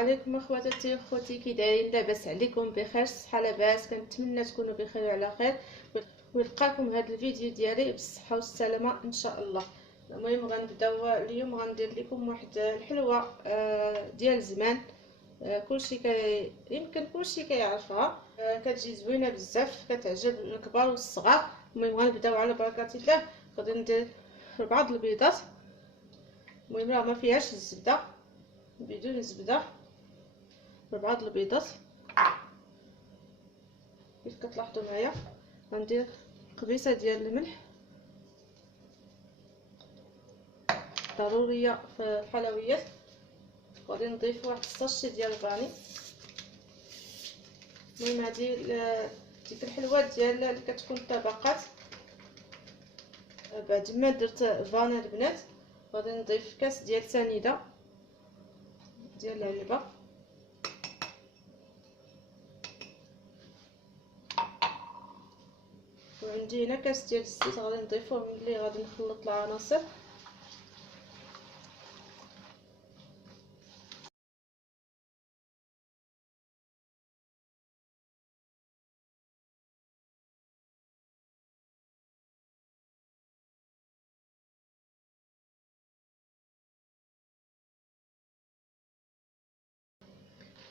عليكم اخواتاتي واخواتي، كي دايرين؟ لاباس عليكم؟ بخير صحه لاباس؟ كنتمنى تكونوا بخير وعلى خير، ويلقاكم هذا الفيديو ديالي بالصحه والسلامه ان شاء الله. المهم غنبداو اليوم، غندير لكم واحد الحلوه ديال زمان. كلشي يمكن كلشي كيعرفها. كتجي زوينه بزاف، كتعجب الكبار والصغار. المهم غنبداو على بركه الله. غادي ندير 4 البيضات. المهم راه ما فيهاش الزبده، بدون الزبده. 4 البيضات كيف كتلاحظوا معايا. غندير قبيصه ديال الملح ضروريه في الحلويات. غادي نضيف واحد الساشي ديال الفاني. المهم هذه ديك الحلوات ديال اللي كتكون طبقات. بعد ما درت فانا البنات، غادي نضيف كاس ديال سنيده ديال العلبه، وعندي هنا كاس ديال الزيت غادي نضيفوه ملي غادي نخلط العناصر.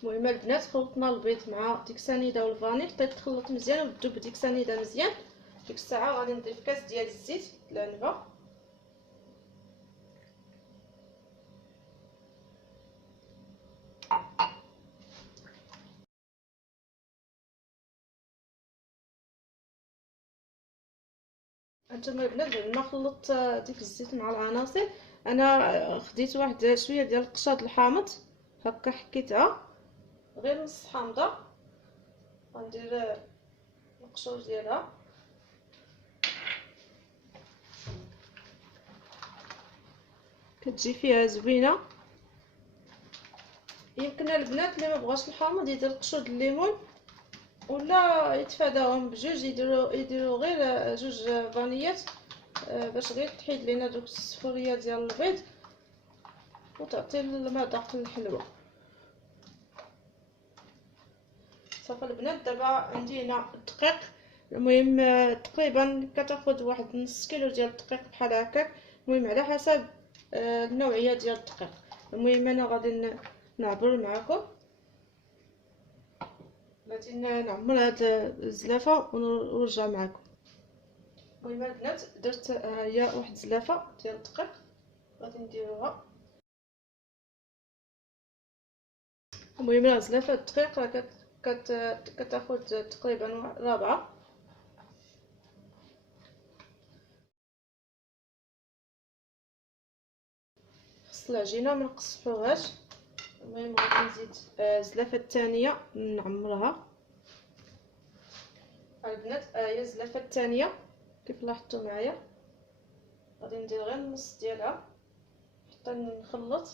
المهم البنات خلطنا البيض مع ديك السنيده والفاني، حطيت تخلط مزيان وتذوب ديك السنيده مزيان. ديك الساعه غادي نضيف كاس ديال الزيت العنبه، هانتوما البنات. بعد ما خلطت ديك الزيت مع العناصر، انا خديت واحد شويه ديال القشاط الحامض، هكا حكيتها غير نص حامضه. غندير القشور ديالها، كتجي فيها زوينه. يمكن البنات اللي ما بغاش الحامض يدير قشور الليمون، ولا يتفاداهم بجوج، يديروا غير جوج فانيات باش غير تحيد لينا دوك الصفوريه ديال البيض وتعطي المذاق الحلوه. صافي البنات، دابا عندي هنا الدقيق. المهم تقريبا كتاخذ واحد نص كيلو ديال الدقيق بحال هكاك، المهم على حسب النوعيه ديال الدقيق. المهم انا غادي نعبر معكم، غادي نعمر هاد الزلافه ونرجع معكم. المهم البنات درت هي واحد الزلافه ديال الدقيق غادي نديروها. المهم راه زلافه الدقيق راه كتاخذ تقريبا رابعه. خص العجينه ما نقصحوهاش. المهم غادي نزيد الزلافه الثانيه نعمرها. البنات هي الزلافه الثانيه كيف لاحظتوا معايا. غادي ندير غير النص ديالها حتى نخلط.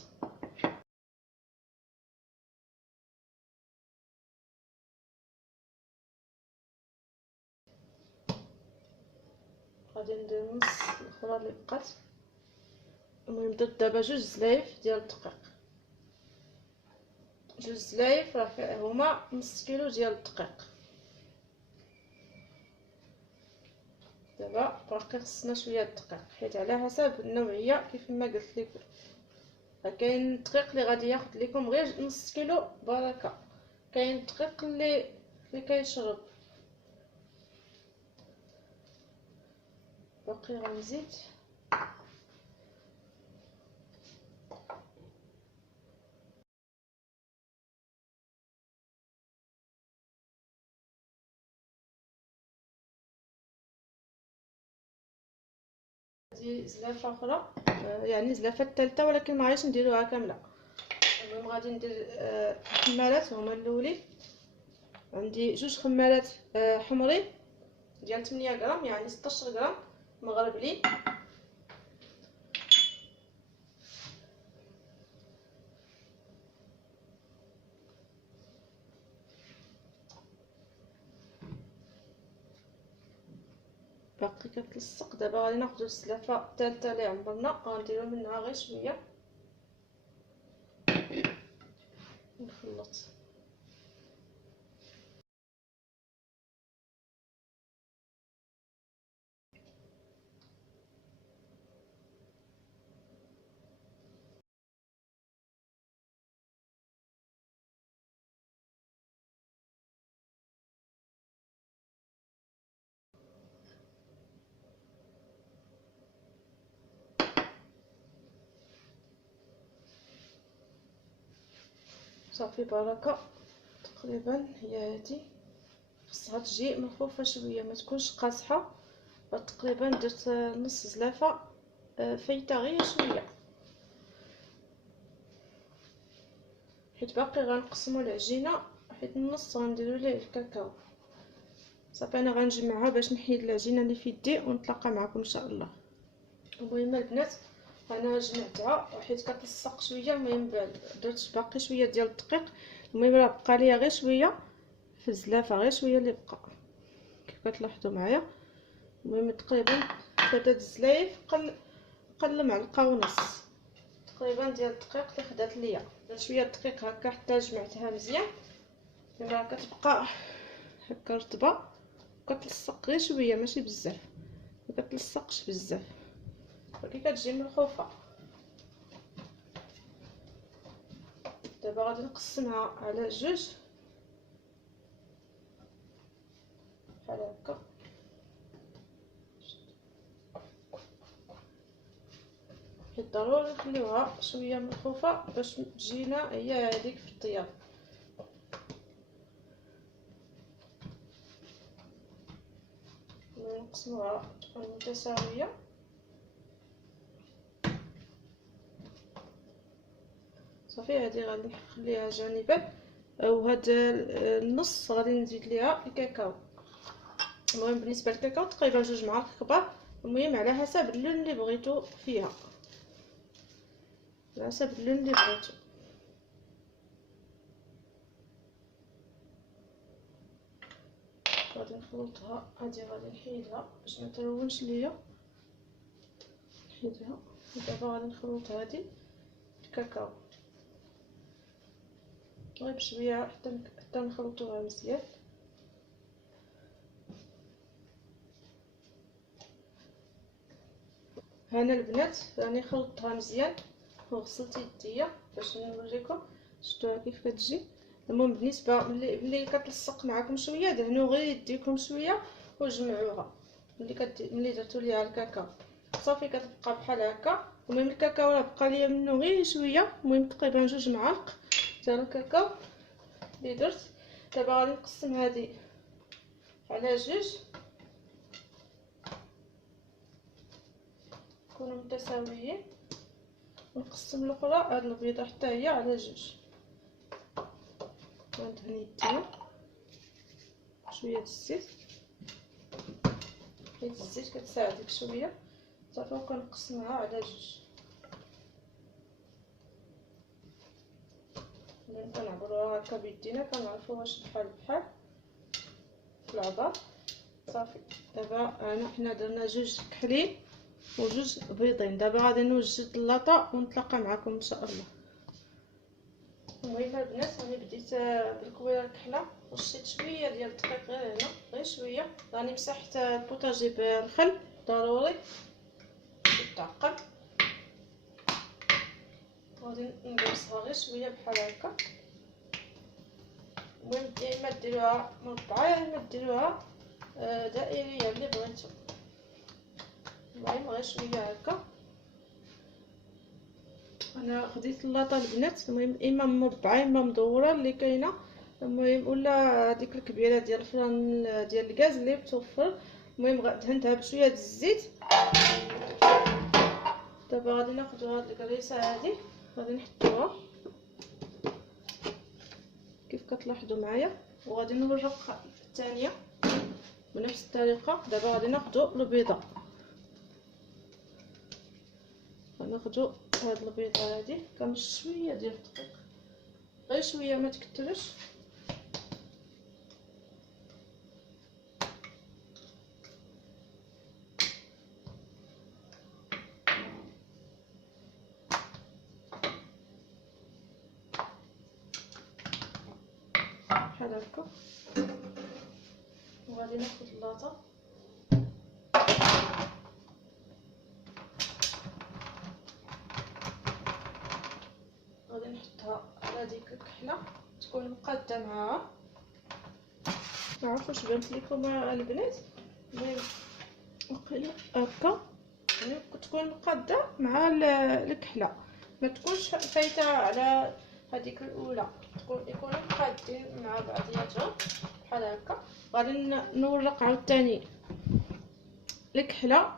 غادي ندير النص الاخرى اللي بقات. المهم درت دابا 2 زلايف ديال الدقيق. 2 زلايف راه هما نص كيلو ديال الدقيق. دابا باقي خصنا شويه الدقيق، حيت على حسب النوعيه كيف ما قلت لكم. كاين الدقيق اللي غادي ياخذ لكم غير نص كيلو بركه، كاين الدقيق اللي كيشرب. باقي غنزيد هذه زلافه اخرى، يعني زلافه الثالثه، ولكن ما غاديش نديروها كامله. المهم غادي ندير خمالات هما الاولين. عندي 2 خمالات حمرين ديال 8 غرام، يعني 16 غرام مغربلين. باقي كتلصق. دابا غادي ناخذ الزلافه الثالثه اللي عمرنا، غنديرو منها غير شويه. نخلط. صافي بركه. تقريبا هي هادي خصها تجي ملخوفه شويه، ما تكونش قاصحه. تقريبا درت نص زلافه فايته غير شويه، حيت باقي غنقسموا العجينه، حيت النص غنديروا ليه الكاكاو. صافي انا غنجمعها باش نحيد العجينه اللي في يدي ونتلاقى معكم ان شاء الله. المهم البنات انا جمعتها حيت كتلصق شويه. المهم درت باقي شويه ديال الدقيق. المهم راه بقى ليا غير شويه في الزلافه، غير شويه اللي بقى كيف كتلاحظوا معايا. المهم تقريبا 3 الزلايف قل معلقه ونص تقريبا ديال الدقيق اللي خدات ليا. درت شويه الدقيق هكا حتى جمعتها مزيان. راه كتبقى هكا رطبه، كتلصق غير شويه ماشي بزاف، ما كتلصقش بزاف ولكن كتجي ملخوفه. دابا غادي نقسمها على جوج بحال هكا. حيت ضروري نخليوها شويه ملخوفه باش تجينا هي هذيك في الطياب. نقسموها تكون متساويه. صافي هذه غادي نخليها جانبا، وهذا النص غادي نزيد ليها الكاكاو. المهم بالنسبه للكاكاو تقريبا 2 معالق كبار. المهم على حسب اللون اللي بغيتو فيها، على حسب اللون اللي بغيتو. غادي نخلطها. هذه غادي نحيدها باش ما تلونش ليا، نحيدها. دابا غادي نخلط هذه الكاكاو غير بشويه حتى نخلطوها مزيان. هنا البنات راني خلطتها مزيان وغسلت يديا باش نوريكم شفتوها كيف كتجي. المهم بالنسبه ملي كتلصق معكم شويه دهنوا غير يديكم شويه وجمعوها. ملي درتو ليها الكاكاو صافي كتبقى بحال هكا. المهم الكاكاو راه بقى ليا منه غير شويه. المهم تقريبا 2 معالق ديال الكاكاو اللي درت. دابا غادي نقسم هذه على جوج يكونوا متساويين، ونقسم الاخرى هاد البيضه حتى هي على جوج. غندهن يديا شويه الزيت حيت الزيت كتساعدك شويه. صافي وكنقسمها على جوج. ملي كنعبروها هكا بيدينا كنعرفوا واش بحال في العبار. صافي دابا حنا درنا 2 كحلين و2 بيضين. دابا غادي نوجد اللاطه ونتلاقى معكم ان شاء الله. المهم البنات راني بديت بالكويره الكحله وشيت شويه ديال الدقيق غير هنا، غير شويه. راني مسحت البوطاجي بالخل ضروري يتعقم. غادي نقصها غير شويه بحال هكا. المهم ديما ديروها مربعه يا اما ديروها دائريه اللي بغيتو. المهم غير شويه هكا. انا خديت اللاطه البنات، المهم اما مربعه اما مدوره اللي كاينه. المهم ولا هذيك الكبيره ديال الفران ديال الغاز اللي بتوفر. المهم دهنتها بشويه د الزيت. دابا غادي ناخذ هاد الكريسه هذه غادي نحطوها كيف كتلاحظوا معايا، وغادي نورق الثانيه بنفس الطريقه. دابا غادي ناخذ البيضه، غناخذ هاد البيضه هذه كنرش شويه ديال الدقيق غير شويه ما تكثرش. هكا. وغادي ناخد اللاطه غادي نحطها على ديك الكحله تكون مقاده معاها. معرفت واش بانت لكم البنات، المهم وقيلا هكا يعني تكون مقاده مع الكحله، ما تكونش فايته على هذيك الاولى، يكونوا مقادين مع بعضياتهم بحال هكا. غادي نورق عاوتاني الكحله.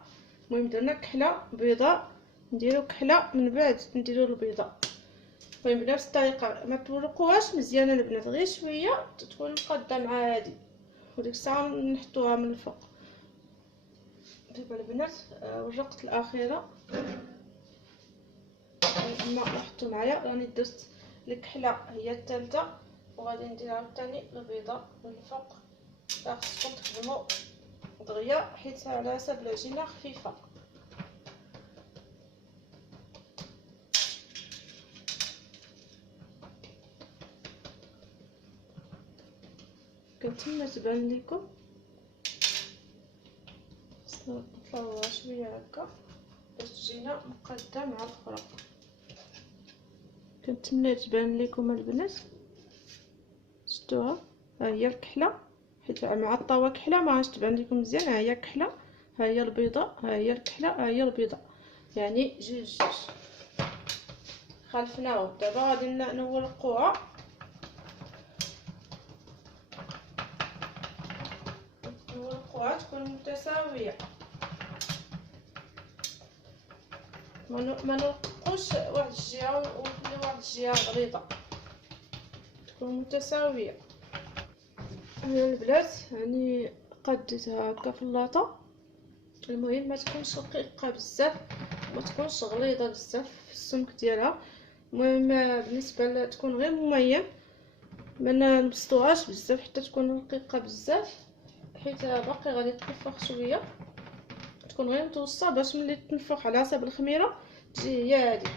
المهم درنا كحله بيضاء، نديرو كحله من بعد نديرو البيضاء. المهم بنفس الطريقه ما تورقوهاش مزيان البنات، غير شويه تكون مقاده مع هذه، وديك الساعه نحطوها من الفوق. دابا البنات ورقت الاخيره كما لاحظتوا معايا، راني درت الكحله هي الثالثه، وغادي ندير عاوتاني البيضاء من الفوق. خاصكم تخدموا دغيا حيت على حسب العجينه خفيفه. كنتمنى تبان لكم، خصنا نطلعوها شويه هكا باش تجينا مقاده مع الاخرى. كنتمنى تبان لكم البنات، شفتوها؟ ها هي الكحله، حيت مع الطاوه كحله ما غاش تبان لكم مزيان. ها هي كحله، ها هي البيضاء، ها هي الكحله، ها هي البيضاء، يعني جوج خلفناهم. دابا غادي نورقوها تكون متساويه، ما نرققوش واحد الجهه ونخلي واحد الجهه غليظه، تكون متساويه. هنا البنات يعني قديتها هكا في اللاطه. المهم ما تكونش رقيقه بزاف وما تكونش غليظه بزاف في السمك ديالها. المهم بالنسبه تكون غير مميم، ما نبسطوهاش بزاف حتى تكون رقيقه بزاف، حيت باقي غادي تنفخ شويه. تكون غير متوسطه باش ملي تنفخ على حسب الخميره تجي هي هذه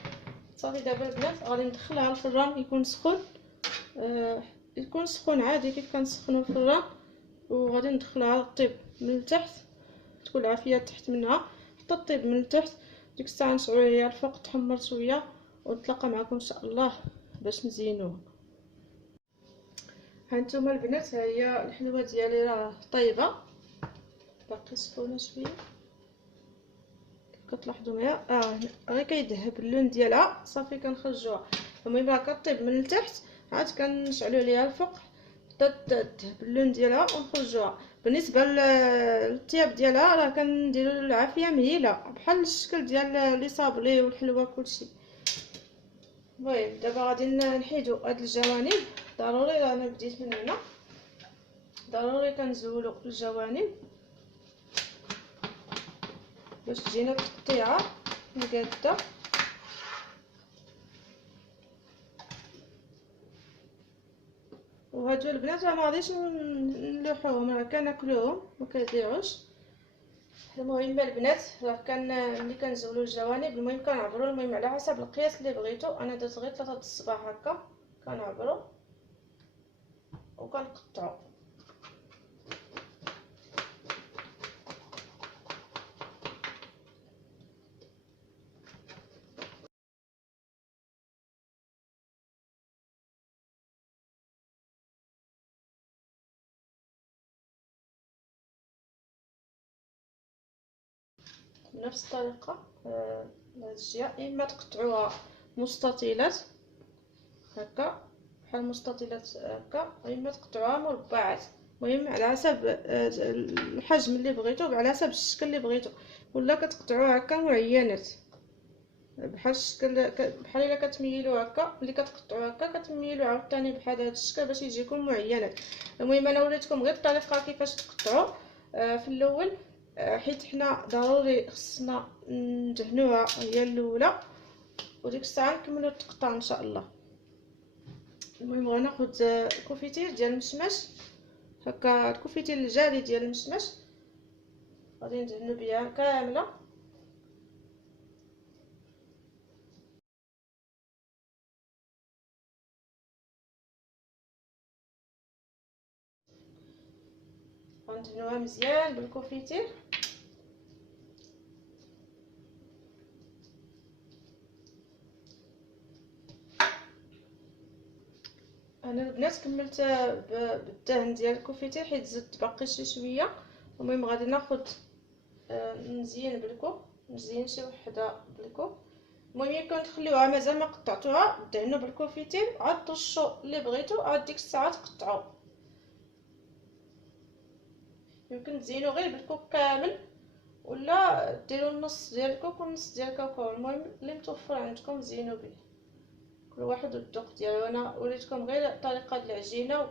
صافي. دابا البنات غادي ندخلها للفران يكون سخون، يكون سخون عادي كيف كنسخنوا الفران، وغادي ندخلها طيب من التحت، تكون العافيه تحت منها حتى طيب من التحت. ديك الساعه نشعلوا عليها الفوق تحمر شويه، ونتلاقى معكم ان شاء الله باش نزينوها. هانتوما البنات ها هي الحلوه ديالي راه طايبه، باقي سخونه شويه كيف كتلاحظوا معايا. غير كيذهب اللون ديالها صافي كنخرجوها. المهم راه كطيب من التحت، عاد كنشعلوا عليها الفوق حتى تذهب اللون ديالها ونخرجوها. بالنسبه للطياب ديالها راه كنديروا العافيه مهيله بحال الشكل ديال لي صابلي والحلوه كلشي. المهم دابا غادي نحيدو هاد الجوانب، ضروري انا بديت من هنا، ضروري كنزولو الجوانب باش تجينا التقطيعه مقاده. وهادو البنات ما غاديش نلوحوهم، راه كناكلوهم ما كيضيعوش. المهم البنات راه ملي كنزولو الجوانب المهم كنعبروا، المهم على حسب القياس اللي بغيتو. انا درت غير 3 الصباع هكا، كنعبروا وكنقطعوا. بنفس الطريقه هاد الجهه، اما تقطعوها مستطيلات هكا بحال مستطيلات هكا، اما تقطعوها مربعات. المهم على حسب الحجم اللي بغيتو، على حسب الشكل اللي بغيتو، ولا كتقطعوها هكا معينات بحال الشكل بحال الا كتميلوا هكا. ملي كتقطعوا هكا كتميلوا عاوتاني بحال هذا الشكل باش يجيكم معينات. المهم انا وريتكم غير الطريقه كيفاش تقطعوا في الاول، حيت حنا ضروري خصنا ندهنوها هي الاولى، وديك الساعه نكملوا التقطاع ان شاء الله. المهم غناخد كوفيتير ديال المشماش هكا، الكوفيتير الجاري ديال المشماش غادي ندهنوا بها كامله. غندهنوها مزيان بالكونفيتير. انا البنات كملت بالدهن ديال الكونفيتير حيت زدت باقي شي شويه. المهم غادي ناخذ نزين بالكو، نزين شي وحده بالكو. المهم يمكن تخليوها مازال ما قطعتوها، دهنوا بالكونفيتير عاد طشوا اللي بغيتو، عاد ديك الساعه تقطعوا. يمكن تزينوا غير بالكوك كامل ولا ديروا النص ديال الكوك والنص ديال الكاكاو، المهم اللي متوفر عندكم زينوا به، كل واحد والذوق ديالو. انا وريتكم غير الطريقه ديال العجينه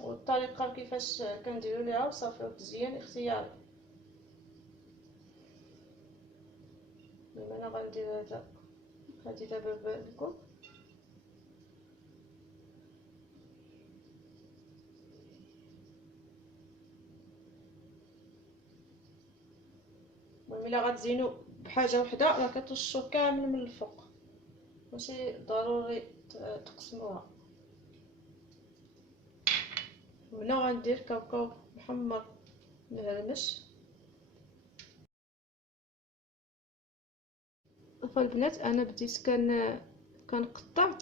والطريقه كيفاش كنديروا ليها وصافي وتزيين اختياري. انا غندير هذا، غادي دابا بالكوك. المهم الا غتزينوا بحاجه وحده راه كترشوا كامل من الفوق، ماشي ضروري تقسموها. وهنا غندير كاوكاو محمر مهرمش. فالبنات انا بديت كنقطع،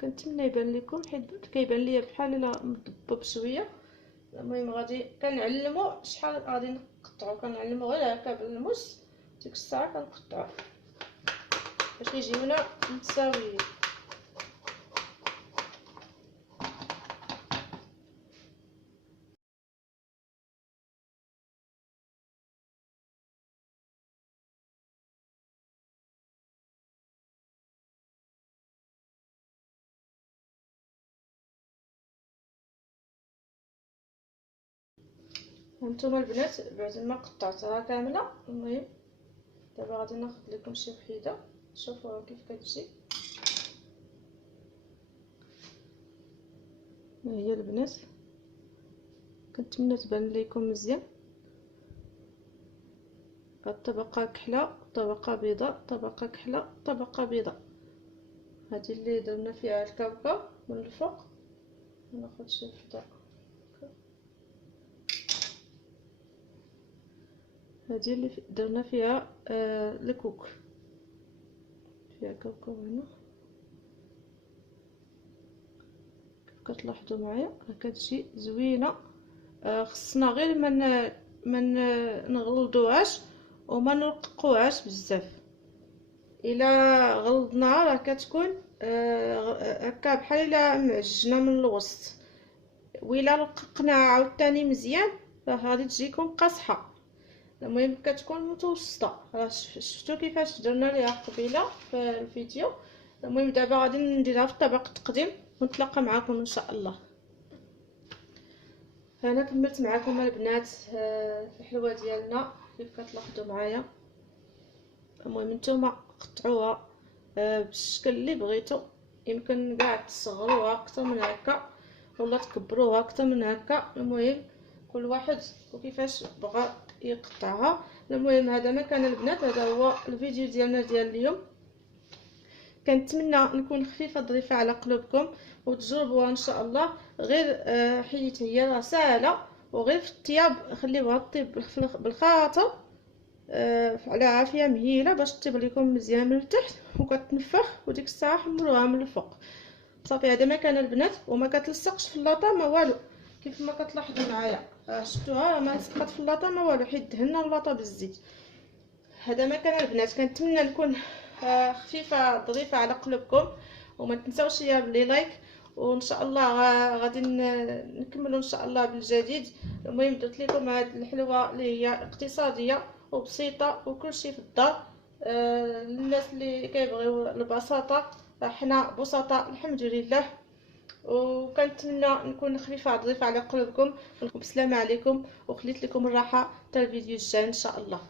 كنتمنى يبان لكم حيت كيبان ليا بحال الا مضبب شويه. المهم غادي كنعلموا شحال غادي نقطعوا، كنعلموا غير هكا بالموس، ديك الساعه كنقطعوا باش يجيونا متساويين. هانتوما البنات بعد ما قطعتها كامله، المهم دابا غادي ناخذ لكم شي وحيده شوفوها كيف كتجي. ها هي البنات، كنتمنى تبان لكم مزيان. الطبقه كحله، طبقه بيضاء، طبقه كحله، طبقه بيضاء. هذه اللي درنا فيها الكاوكاو من الفوق. ناخذ شي وحده، هذه اللي درنا فيها الكوك، فيها كاوكاو هنا كيف كتلاحظوا معايا راه كتجي زوينه. خصنا غير من نغلضوهاش وما نرققوهاش بزاف. الا غلظناها راه كتكون هكا بحال الا معجنه من الوسط، وإلا رققناها عاوتاني مزيان راه غادي تجيكم قاصحه. المهم كتكون متوسطه. راه شفتوا كيفاش درنا ليها قبيله في الفيديو. المهم دابا غادي نديرها في طبق التقديم ونتلاقى معكم ان شاء الله. انا كملت معكم البنات الحلوه ديالنا كيف كتلاحظوا معايا. المهم نتوما قطعوها بالشكل اللي بغيتو، يمكن كاع تصغروها اكثر من هكا ولا تكبروها اكثر من هكا. المهم كل واحد وكيفاش بغى يقطعها. المهم هذا ما كان البنات، هذا هو الفيديو ديالنا ديال اليوم. كنتمنى نكون خفيفه ظريفه على قلوبكم وتجربوها ان شاء الله. غير حيت هي راه ساهله، وغير في الطياب خليوها طيب بالخاطر على عافيه مهيله باش تطيب لكم مزيان من التحت وكتنفخ، وديك الساعه حمروها من الفوق. صافي هذا ما كان البنات، وما كتلصقش في اللاطه ما والو كيف ما كتلاحظوا معايا. شفتوها ما لصقت في اللاطه ما والو حيت دهنا اللاطه بالزيت. هذا ما كان البنات، كنتمنى نكون خفيفه ظريفه على قلوبكم، وما تنساوش يا بلي لايك. وان شاء الله غادي نكملوا ان شاء الله بالجديد. المهم درت لكم هذه الحلوه اللي هي اقتصاديه وبسيطه وكل شيء في الدار. للناس اللي كيبغيو البساطه، حنا بسطاء الحمد لله. وكنتمنى نكون خفيفه ظريفه على قلوبكم. بسلامه عليكم، وخليت لكم الراحه حتى الفيديو الجاي ان شاء الله.